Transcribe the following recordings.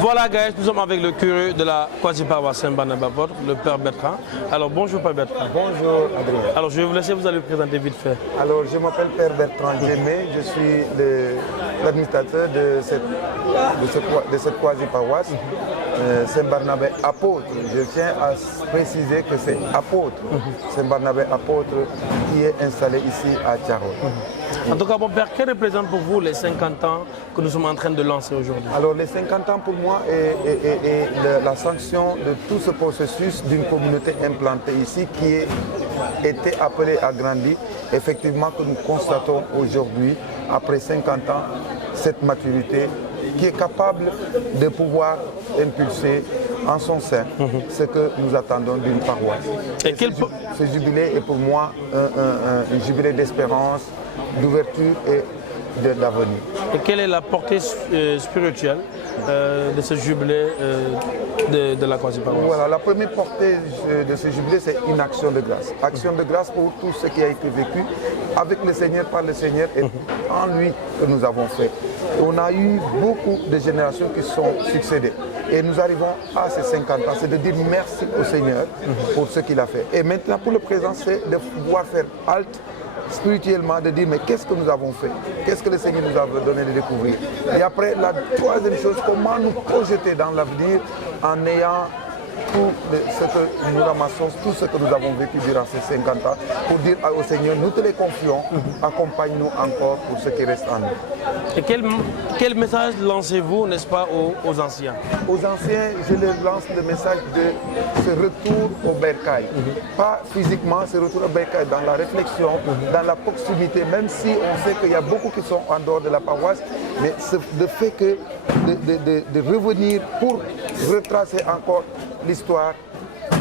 Voilà, guys, nous sommes avec le curé de la quasi-paroisse Saint-Barnabé-Apôtre, le Père Bertrand. Alors, bonjour, Père Bertrand. Bonjour, Adrien. Alors, je vais vous laisser, vous allez vous présenter vite fait. Alors, je m'appelle Père Bertrand Djemé, je suis l'administrateur de cette quasi-paroisse Saint-Barnabé-Apôtre. Je tiens à préciser que c'est apôtre, Saint-Barnabé-Apôtre, qui est installé ici à Thiaroye. En tout cas, mon Père, que représente pour vous les 50 ans que nous sommes en train de lancer aujourd'hui? Alors, les 50 ans pour moi est la sanction de tout ce processus d'une communauté implantée ici qui a été appelée à grandir. Effectivement, que nous constatons aujourd'hui, après 50 ans, cette maturité qui est capable de pouvoir impulser en son sein ce que nous attendons d'une paroisse. Et ce jubilé est pour moi un jubilé d'espérance, d'ouverture et d'avenir. Et quelle est la portée spirituelle de ce jubilé de la quasi-paroisse? Voilà, la première portée de ce jubilé, c'est une action de grâce. Action de grâce pour tout ce qui a été vécu avec le Seigneur, par le Seigneur et en lui que nous avons fait. Et on a eu beaucoup de générations qui sont succédées. Et nous arrivons à ces 50 ans, c'est de dire merci au Seigneur pour ce qu'il a fait. Et maintenant, pour le présent, c'est de pouvoir faire halte spirituellement, de dire mais qu'est-ce que nous avons fait, qu'est-ce que le Seigneur nous a donné de découvrir. Et après, la troisième chose, comment nous projeter dans l'avenir en ayant tout ce que nous ramassons, tout ce que nous avons vécu durant ces 50 ans, pour dire au Seigneur, nous te les confions, accompagne-nous encore pour ce qui reste en nous. Et quel message lancez-vous, n'est-ce pas, aux anciens? Aux anciens, je leur lance le message de ce retour au bercail. Pas physiquement, ce retour au bercail, dans la réflexion, dans la proximité, même si on sait qu'il y a beaucoup qui sont en dehors de la paroisse, mais le fait que de revenir pour retracer encore l'histoire,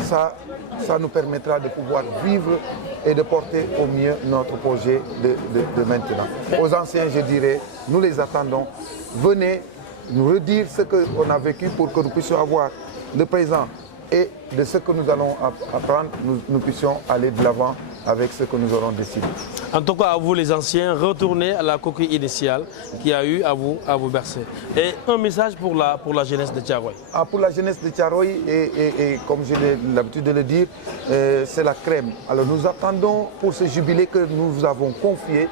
ça nous permettra de pouvoir vivre et de porter au mieux notre projet de maintenant. Aux anciens, je dirais, nous les attendons. Venez nous redire ce qu'on a vécu pour que nous puissions avoir le présent et de ce que nous allons apprendre, nous puissions aller de l'avant avec ce que nous aurons décidé. En tout cas, à vous les anciens, retournez à la coquille initiale qui a eu à vous bercer. Et un message pour la jeunesse de Thiaroye. Pour la jeunesse de Thiaroye, et comme j'ai l'habitude de le dire, c'est la crème. Alors nous attendons pour ce jubilé que nous vous avons confié,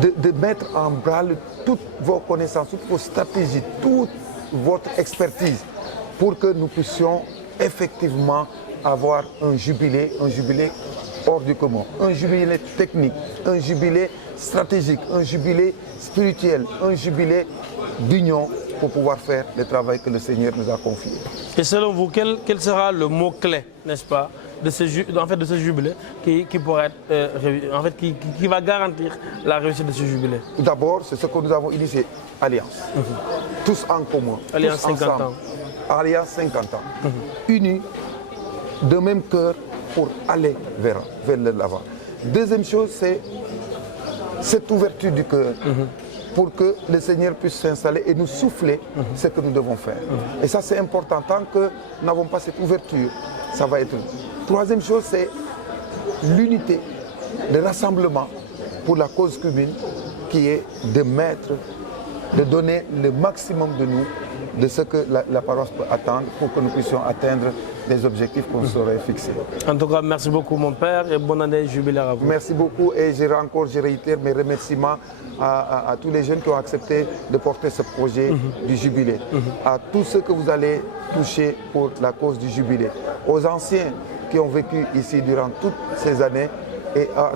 de mettre en branle toutes vos connaissances, toutes vos stratégies, toute votre expertise, pour que nous puissions effectivement avoir un jubilé hors du commun, un jubilé technique, un jubilé stratégique, un jubilé spirituel, un jubilé d'union pour pouvoir faire le travail que le Seigneur nous a confié. Et selon vous, quel sera le mot-clé, n'est-ce pas, de ce jubilé qui pourrait être, qui va garantir la réussite de ce jubilé? D'abord, c'est ce que nous avons initié, Alliance. Tous en commun, Alliance tous 50 ensemble. ans. Alliance 50 ans. Unis, de même cœur pour aller vers l'avant. Deuxième chose, c'est cette ouverture du cœur pour que le Seigneur puisse s'installer et nous souffler ce que nous devons faire. Et ça, c'est important. Tant que nous n'avons pas cette ouverture, ça va être... Troisième chose, c'est l'unité, le rassemblement pour la cause commune qui est de mettre, de donner le maximum de nous, de ce que la paroisse peut attendre pour que nous puissions atteindre des objectifs qu'on s'aurait fixés. En tout cas, merci beaucoup mon Père et bonne année jubilaire à vous. Merci beaucoup et je réitère mes remerciements à tous les jeunes qui ont accepté de porter ce projet du jubilé, à tous ceux que vous allez toucher pour la cause du jubilé, aux anciens qui ont vécu ici durant toutes ces années et à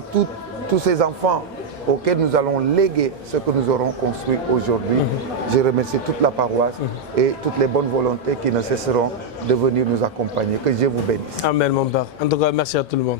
tous ces enfants auxquels nous allons léguer ce que nous aurons construit aujourd'hui. Je remercie toute la paroisse et toutes les bonnes volontés qui ne cesseront de venir nous accompagner. Que Dieu vous bénisse. Amen mon Père. En tout cas, merci à tout le monde.